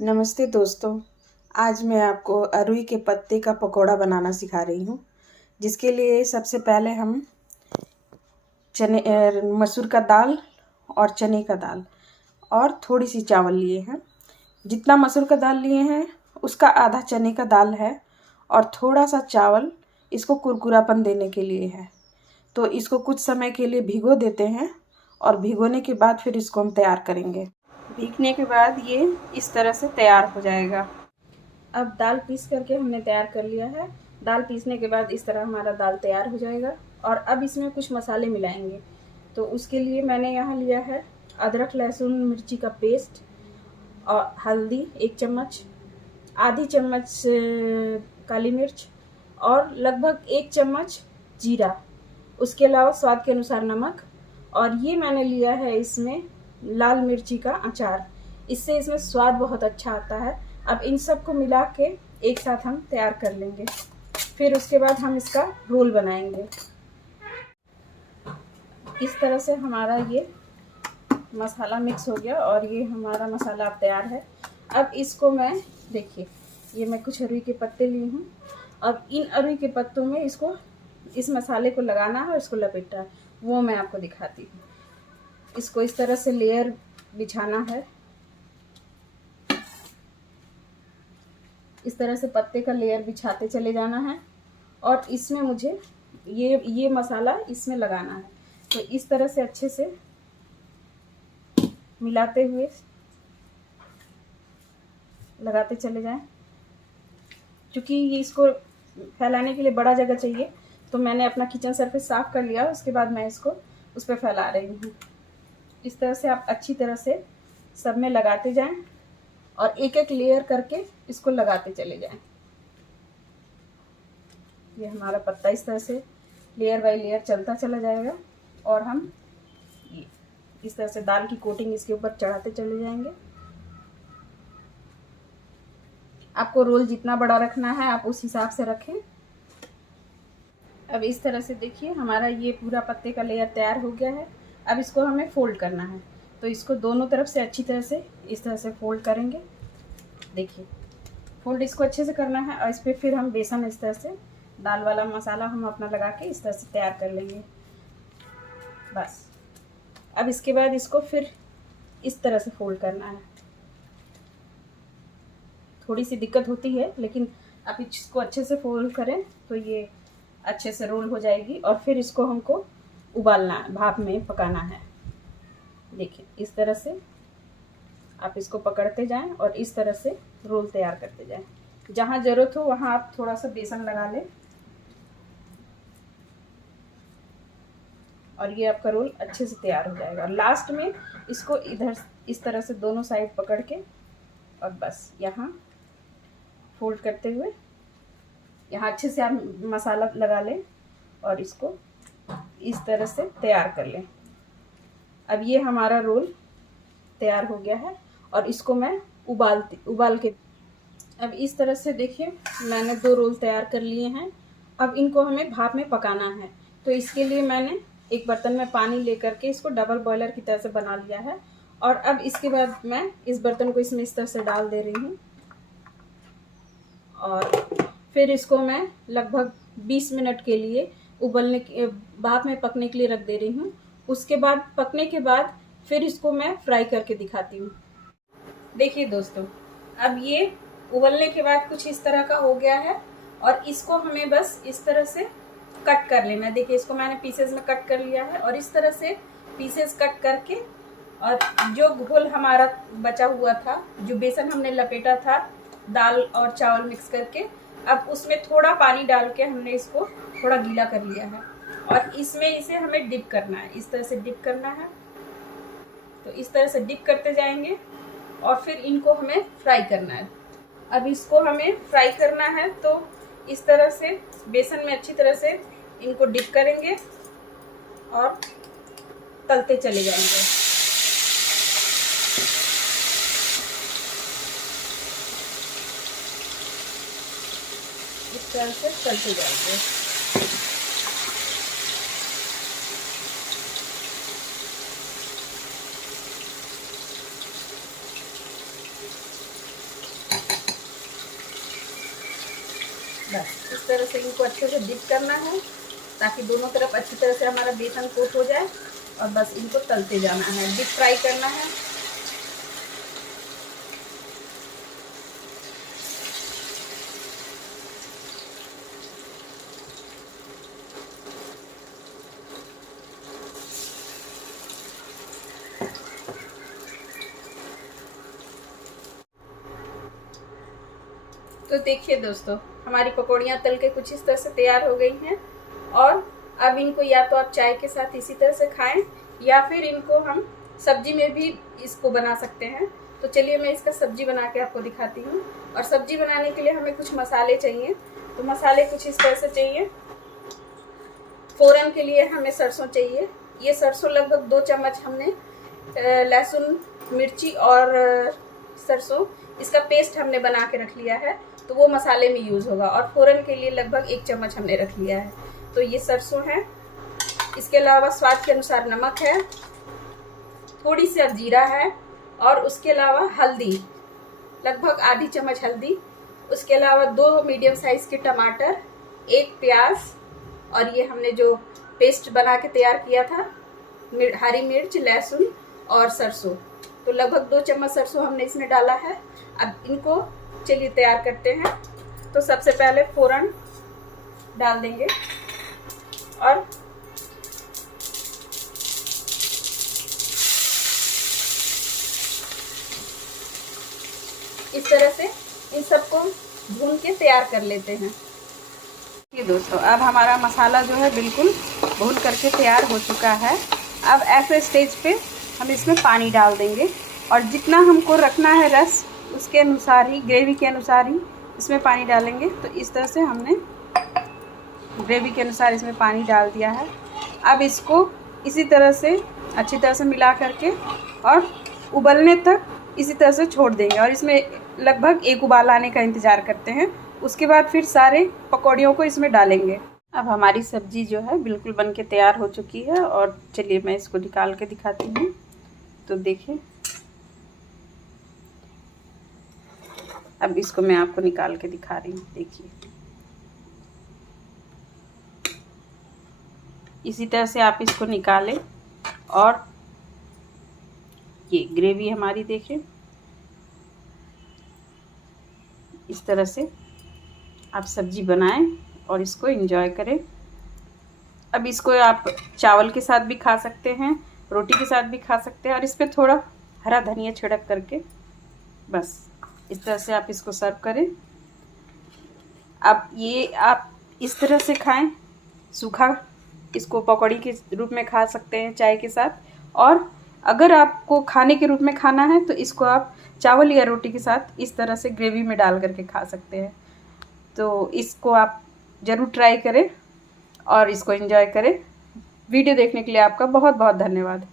नमस्ते दोस्तों। आज मैं आपको अरुई के पत्ते का पकौड़ा बनाना सिखा रही हूँ। जिसके लिए सबसे पहले हम मसूर का दाल और चने का दाल और थोड़ी सी चावल लिए हैं। जितना मसूर का दाल लिए हैं उसका आधा चने का दाल है और थोड़ा सा चावल इसको कुरकुरापन देने के लिए है। तो इसको कुछ समय के लिए भिगो देते हैं और भिगोने के बाद फिर इसको हम तैयार करेंगे। भीगने के बाद ये इस तरह से तैयार हो जाएगा। अब दाल पीस करके हमने तैयार कर लिया है। दाल पीसने के बाद इस तरह हमारा दाल तैयार हो जाएगा। और अब इसमें कुछ मसाले मिलाएंगे। तो उसके लिए मैंने यहाँ लिया है अदरक लहसुन मिर्ची का पेस्ट और हल्दी 1 चम्मच, आधी चम्मच काली मिर्च और लगभग 1 चम्मच जीरा। उसके अलावा स्वाद के अनुसार नमक। और ये मैंने लिया है इसमें लाल मिर्ची का अचार। इससे इसमें स्वाद बहुत अच्छा आता है। अब इन सब को मिला के एक साथ हम तैयार कर लेंगे। फिर उसके बाद हम इसका रोल बनाएंगे। इस तरह से हमारा ये मसाला मिक्स हो गया और ये हमारा मसाला अब तैयार है। अब इसको मैं देखिए, ये मैं कुछ अरुई के पत्ते ली हूँ। अब इन अरुई के पत्तों में इसको इस मसाले को लगाना है और इसको लपेटना है, वो मैं आपको दिखाती हूँ। इसको इस तरह से लेयर बिछाना है। इस तरह से पत्ते का लेयर बिछाते चले जाना है और इसमें मुझे ये मसाला इसमें लगाना है। तो इस तरह से अच्छे से मिलाते हुए लगाते चले जाएं। क्योंकि ये इसको फैलाने के लिए बड़ा जगह चाहिए, तो मैंने अपना किचन सरफेस साफ कर लिया। उसके बाद मैं इसको उस पर फैला रही हूँ। इस तरह से आप अच्छी तरह से सब में लगाते जाएं और एक एक लेयर करके इसको लगाते चले जाएं। ये हमारा पत्ता इस तरह से लेयर बाय लेयर चलता चला जाएगा और हम ये इस तरह से दाल की कोटिंग इसके ऊपर चढ़ाते चले जाएंगे। आपको रोल जितना बड़ा रखना है आप उस हिसाब से रखें। अब इस तरह से देखिए हमारा ये पूरा पत्ते का लेयर तैयार हो गया है। अब इसको हमें फोल्ड करना है। तो इसको दोनों तरफ से अच्छी तरह से इस तरह से फोल्ड करेंगे। देखिए फोल्ड इसको अच्छे से करना है और इस पर फिर हम बेसन इस तरह से दाल वाला मसाला हम अपना लगा के इस तरह से तैयार कर लेंगे। बस अब इसके बाद इसको फिर इस तरह से फोल्ड करना है। थोड़ी सी दिक्कत होती है, लेकिन आप इसको अच्छे से फोल्ड करें तो ये अच्छे से रोल हो जाएगी। और फिर इसको हमको उबालना है, भाप में पकाना है। देखिए इस तरह से आप इसको पकड़ते जाएं और इस तरह से रोल तैयार करते जाएं। जहाँ ज़रूरत हो वहाँ आप थोड़ा सा बेसन लगा लें और ये आपका रोल अच्छे से तैयार हो जाएगा। लास्ट में इसको इधर इस तरह से दोनों साइड पकड़ के और बस यहाँ फोल्ड करते हुए यहाँ अच्छे से आप मसाला लगा लें और इसको इस तरह से तैयार कर लें। अब ये हमारा रोल तैयार हो गया है और इसको मैं उबाल के अब इस तरह से देखिए मैंने 2 रोल तैयार कर लिए हैं। अब इनको हमें भाप में पकाना है। तो इसके लिए मैंने एक बर्तन में पानी लेकर के इसको डबल बॉयलर की तरह से बना लिया है। और अब इसके बाद मैं इस बर्तन को इसमें इस तरह से डाल दे रही हूँ और फिर इसको मैं लगभग 20 मिनट के लिए भाप में पकने के लिए रख दे रही हूँ। उसके बाद पकने के बाद फिर इसको मैं फ्राई करके दिखाती हूँ। देखिए दोस्तों, अब ये उबलने के बाद कुछ इस तरह का हो गया है और इसको हमें बस इस तरह से कट कर लेना है। देखिए इसको मैंने पीसेस में कट कर लिया है और इस तरह से पीसेस कट करके और जो घोल हमारा बचा हुआ था, जो बेसन हमने लपेटा था दाल और चावल मिक्स करके, अब उसमें थोड़ा पानी डाल के हमने इसको थोड़ा गीला कर लिया है और इसमें इसे हमें डिप करना है। इस तरह से डिप करना है। तो इस तरह से डिप करते जाएंगे और फिर इनको हमें फ्राई करना है। अब इसको हमें फ्राई करना है तो इस तरह से बेसन में अच्छी तरह से इनको डिप करेंगे और तलते चले जाएंगे। इस तरह से तलते जाएंगे। बस इस तरह से इनको अच्छे से डिप करना है ताकि दोनों तरफ अच्छी तरह से हमारा बेसन कोट हो जाए। और बस इनको तलते जाना है, डीप फ्राई करना है। तो देखिए दोस्तों, हमारी पकौड़ियाँ तल के कुछ इस तरह से तैयार हो गई हैं। और अब इनको या तो आप चाय के साथ इसी तरह से खाएं या फिर इनको हम सब्जी में भी इसको बना सकते हैं। तो चलिए मैं इसका सब्जी बना के आपको दिखाती हूँ। और सब्जी बनाने के लिए हमें कुछ मसाले चाहिए। तो मसाले कुछ इस तरह से चाहिए। फ़ौरन के लिए हमें सरसों चाहिए। ये सरसों लगभग 2 चम्मच हमने लहसुन, मिर्ची और सरसों इसका पेस्ट हमने बना के रख लिया है, तो वो मसाले में यूज़ होगा। और फ़ौरन के लिए लगभग 1 चम्मच हमने रख लिया है। तो ये सरसों है। इसके अलावा स्वाद के अनुसार नमक है, थोड़ी सी जीरा है, और उसके अलावा हल्दी, लगभग आधी चम्मच हल्दी। उसके अलावा 2 मीडियम साइज़ के टमाटर, 1 प्याज, और ये हमने जो पेस्ट बना के तैयार किया था, हरी मिर्च, लहसुन और सरसों। तो लगभग 2 चम्मच सरसों हमने इसमें डाला है। अब इनको चलिए तैयार करते हैं। तो सबसे पहले फ़ौरन डाल देंगे और इस तरह से इन सबको भून के तैयार कर लेते हैं। ये दोस्तों, अब हमारा मसाला जो है बिल्कुल भून करके तैयार हो चुका है। अब ऐसे स्टेज पे हम इसमें पानी डाल देंगे और जितना हमको रखना है रस, उसके अनुसार ही, ग्रेवी के अनुसार ही इसमें पानी डालेंगे। तो इस तरह से हमने ग्रेवी के अनुसार इसमें पानी डाल दिया है। अब इसको इसी तरह से अच्छी तरह से मिला करके और उबलने तक इसी तरह से छोड़ देंगे। और इसमें लगभग 1 उबाल आने का इंतज़ार करते हैं। उसके बाद फिर सारे पकौड़ियों को इसमें डालेंगे। अब हमारी सब्ज़ी जो है बिल्कुल बन के तैयार हो चुकी है। और चलिए मैं इसको निकाल के दिखाती हूँ। तो देखिए, अब इसको मैं आपको निकाल के दिखा रही हूँ। देखिए, इसी तरह से आप इसको निकालें और ये ग्रेवी हमारी देखिए, इस तरह से आप सब्जी बनाएं और इसको एंजॉय करें। अब इसको आप चावल के साथ भी खा सकते हैं, रोटी के साथ भी खा सकते हैं। और इस पर थोड़ा हरा धनिया छिड़क करके बस इस तरह से आप इसको सर्व करें। अब ये आप इस तरह से खाएं, सूखा इसको पकौड़ी के रूप में खा सकते हैं चाय के साथ। और अगर आपको खाने के रूप में खाना है तो इसको आप चावल या रोटी के साथ इस तरह से ग्रेवी में डाल करके खा सकते हैं। तो इसको आप ज़रूर ट्राई करें और इसको एंजॉय करें। वीडियो देखने के लिए आपका बहुत बहुत धन्यवाद।